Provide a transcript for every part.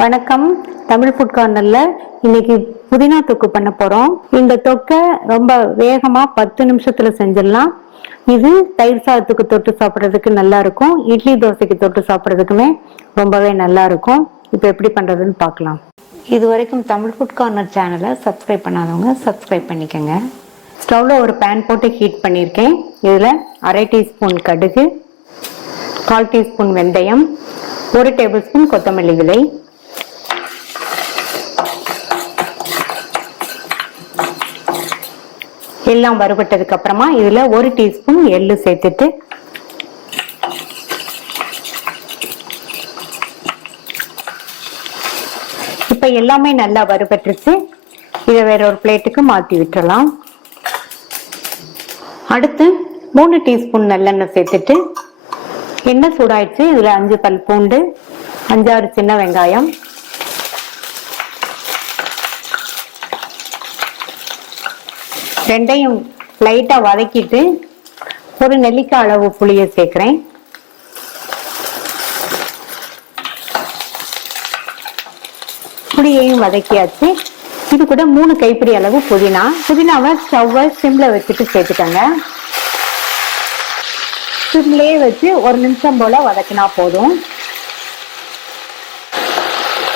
வணக்கம். தமிழ் ஃபுட் கார்னர்ல இன்னைக்கு புதினா தொக்கு பண்ண போறோம். இந்த தொக்கை ரொம்ப வேகமா 10 நிமிஷத்துல செஞ்சிடலாம். இது தயிர் சாதத்துக்கு தொட்டு சாப்பிட்றதுக்கு நல்லா இருக்கும். இட்லி தோசைக்கு தொட்டு சாப்பிட்றதுக்குமே ரொம்பவே நல்லா இருக்கும். இப்போ எப்படி பண்றதுன்னு பார்க்கலாம். இது வரைக்கும் தமிழ் ஃபுட் கார்னர் சேனலை சப்ஸ்கிரைப் பண்ணாதவங்க சப்ஸ்கிரைப் பண்ணிக்கோங்க. ஸ்டவ்ல ஒரு பேன் போட்டு ஹீட் பண்ணியிருக்கேன். இதில் 1/2 டீஸ்பூன் கடுகு, 1/4 டீஸ்பூன் வெந்தயம், 1 டேபிள் ஸ்பூன் கொத்தமல்லி விதை, எல்லாம் வறுபட்டதுக்கு அப்புறமா இதுல 1 டீஸ்பூன் எள்ளு சேர்த்துட்டு இப்ப எல்லாமே நல்லா வறுபட்டுருச்சு. இதை வேற ஒரு பிளேட்டுக்கு மாத்தி விட்டுறலாம். அடுத்து 3 டீஸ்பூன் நல்லெண்ணெய் சேர்த்துட்டு எண்ணெய் சூடாயிடுச்சு. இதுல 5 பல் பூண்டு, 5-6 சின்ன வெங்காயம், ரெண்டையும் லைட்டா வதக்கிட்டு ஒரு நெல்லிக்காய் அளவு புளியை சேர்க்கிறேன். புளியையும் வதக்கியாச்சு. இது கூட 3 கைப்பிடி அளவு புதினாவை ஸ்டவ்வை சிம்ல வச்சுட்டு சேர்த்துக்கங்க. சிம்லயே வச்சு 1 நிமிஷம் போல வதக்கினா போதும்.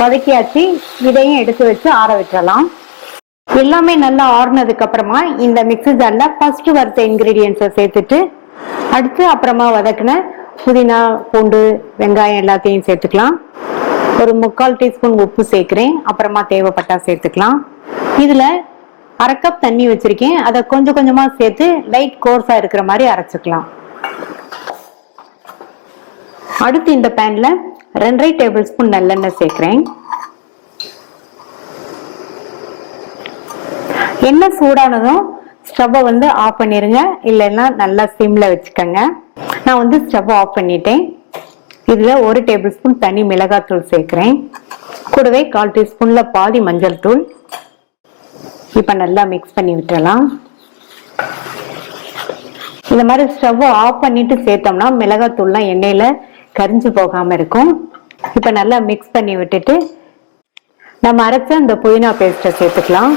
வதக்கியாச்சு. இதையும் எடுத்து வச்சு ஆற விட்டுறலாம். எல்லாமே நல்லா ஆறுனதுக்கு அப்புறமா இந்த மிக்ஸி ஜார்ல ஃபர்ஸ்ட் வறுத்த இன்கிரீடியன்ஸை சேர்த்துட்டு அடுத்து அப்புறமா வதக்கின புதினா, பூண்டு, வெங்காயம் எல்லாத்தையும் சேர்த்துக்கலாம். ஒரு 3/4 டீஸ்பூன் உப்பு சேர்க்கிறேன். அப்புறமா தேவைப்பட்டா சேர்த்துக்கலாம். இதுல 1/2 கப் தண்ணி வச்சிருக்கேன். அதை கொஞ்சம் கொஞ்சமா சேர்த்து லைட் கோர்ஸா இருக்கிற மாதிரி அரைச்சுக்கலாம். அடுத்து இந்த பேன்ல 2.5 டேபிள் ஸ்பூன் நல்லெண்ணெய் சேர்க்கிறேன். எண்ணெய் சூடானதும் ஸ்டவ்வை ஆஃப் பண்ணிருங்க. இல்லைன்னா நல்லா சிம்ல வச்சுக்கோங்க. நான் ஸ்டவ் ஆஃப் பண்ணிட்டேன். இதுல 1 டேபிள் ஸ்பூன் தனி மிளகாத்தூள் சேர்க்கிறேன். கூடவே 1/4 டீஸ்பூன்ல பாதி மஞ்சள் தூள். இப்ப நல்லா மிக்ஸ் பண்ணி விட்டுறலாம். இந்த மாதிரி ஸ்டவ் ஆஃப் பண்ணிட்டு சேர்த்தோம்னா மிளகாத்தூள்லாம் எண்ணெயில கரிஞ்சு போகாம இருக்கும். இப்ப நல்லா மிக்ஸ் பண்ணி விட்டுட்டு நம்ம அரைச்ச அந்த புதினா பேஸ்ட்டை சேர்த்துக்கலாம்.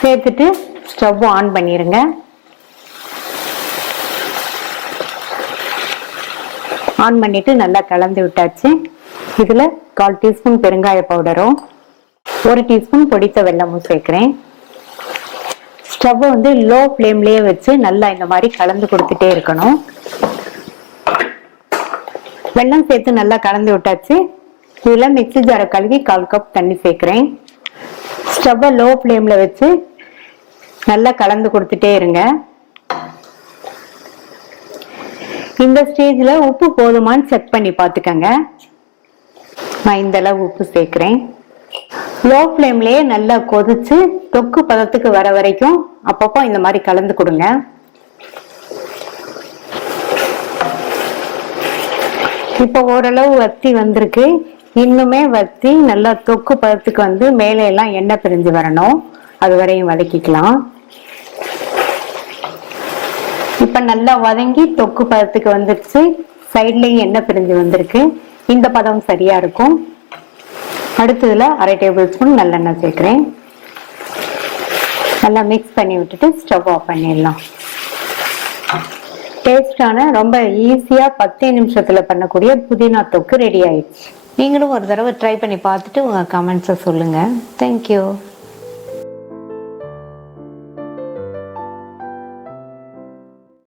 சேர்த்துட்டு ஸ்டவ் ஆன் பண்ணிருங்க. ஆன் பண்ணிட்டு நல்லா கலந்து விட்டாச்சு. இதுல 1/4 டீஸ்பூன் பெருங்காய பவுடரும் 1 டீஸ்பூன் பொடித்த வெல்லமும் சேர்க்கிறேன். ஸ்டவ் லோ ஃப்ளேம்லயே வச்சு நல்லா இந்த மாதிரி கலந்து கொடுத்துட்டே இருக்கணும். வெல்லம் சேர்த்து நல்லா கலந்து விட்டாச்சு. இதுல மிக்ஸி ஜாரை கழுவி 1/4 கப் தண்ணி சேர்க்கிறேன். ஸ்டவ்வை லோ ஃப்ளேம்ல வச்சு நல்லா கலந்து கொடுத்துட்டே இருங்க. இந்த ஸ்டேஜ்ல உப்பு போதுமான்னு செக் பண்ணி பார்த்துக்கங்க. நான் இந்த அளவு உப்பு சேர்க்கிறேன். லோ ஃப்ளேம்லயே நல்லா கொதிச்சு தொக்கு பதத்துக்கு வர வரைக்கும் அப்பப்போ இந்த மாதிரி கலந்து கொடுங்க. இப்போ ஓரளவு வத்தி வந்திருக்கு. இன்னுமே வத்தி நல்லா தொக்கு பதத்துக்கு மேலே எல்லாம் எண்ணெய் பிரிஞ்சு வரணும். அது வரையும் வதக்கிக்கலாம். இப்ப நல்லா வதங்கி தொக்கு பதத்துக்கு வந்துருச்சு. சைட்லயும் எண்ணெய் பிரிஞ்சு வந்திருக்கு. இந்த பதம் சரியா இருக்கும். அடுத்ததுல 1/2 டேபிள் ஸ்பூன் நல்லெண்ணெய் சேர்க்கிறேன். நல்லா மிக்ஸ் பண்ணி விட்டுட்டு ஸ்டவ் ஆஃப் பண்ணிடலாம். டேஸ்டான ரொம்ப ஈஸியா 10 நிமிஷத்துல பண்ணக்கூடிய புதினா தொக்கு ரெடி ஆயிடுச்சு. நீங்களும் ஒரு தடவை ட்ரை பண்ணி பார்த்துட்டு உங்க கமெண்ட்ஸை சொல்லுங்க. தேங்க்யூ.